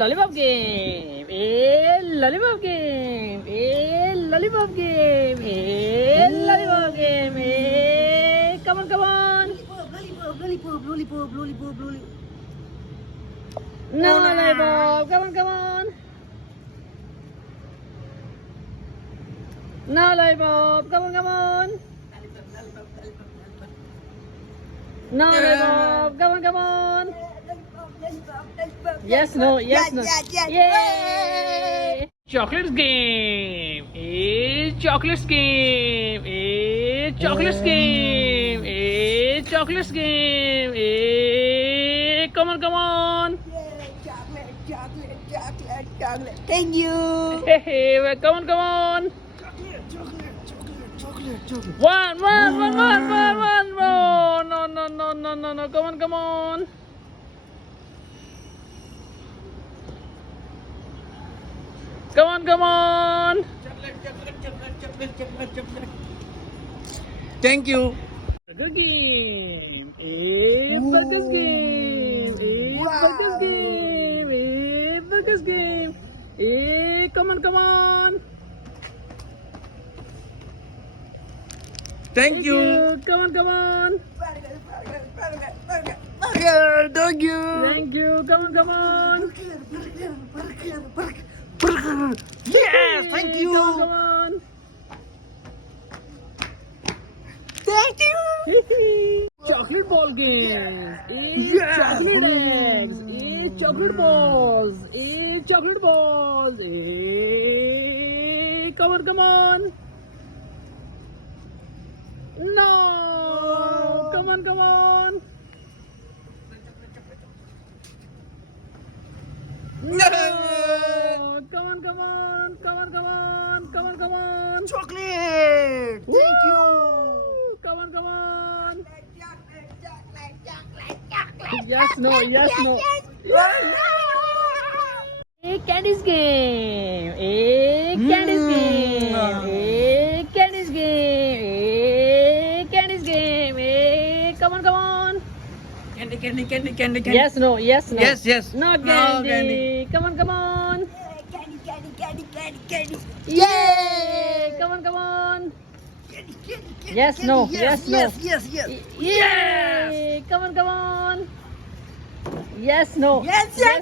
lollipop game. Lollipop game. Lollipop game. Lollipop game. Come on, come on. Lollipop. No lollipop. Come on, come on. No lollipop. Come on, come on. No lollipop. Come on, come on. Yes, no, yes, no. Yay! Chocolates game. Chocolates game. Chocolates game. Chocolates game. Come on, come on. Chocolate. Thank you. Hey, come on, come on. One. No. Come on. Come on. Thank you. Burger game. Burgers game. Burgers game. Come on. Thank you. Come on. Burger. Thank you. Thank you. Come on. Burger. Yes, thank you. Come on. Thank you. Chocolate ball games. Yeah. Chocolate eggs. Chocolate balls. Chocolate balls. Come on. No. Come on. No. Come on. Chocolate. Thank you. Come on. Yes, no. Candies game. Candies game. Come on. Candy. Yes, no. Yes. No No candy. candy. Come on. Candy. Yay! Come on. Yes, no. Yes. Yay! Come on. Yes, no. Yes. No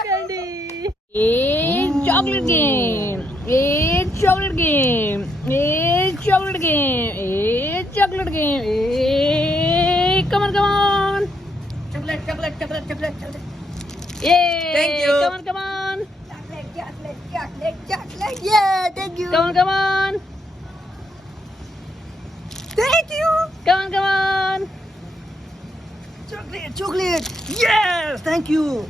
candy. Chocolate game. Chocolate game. Come on. Chocolate. Yay! Thank you. Come on. Chocolate. Yeah, thank you. Come on. Thank you. Come on. Chocolate. Yes, thank you.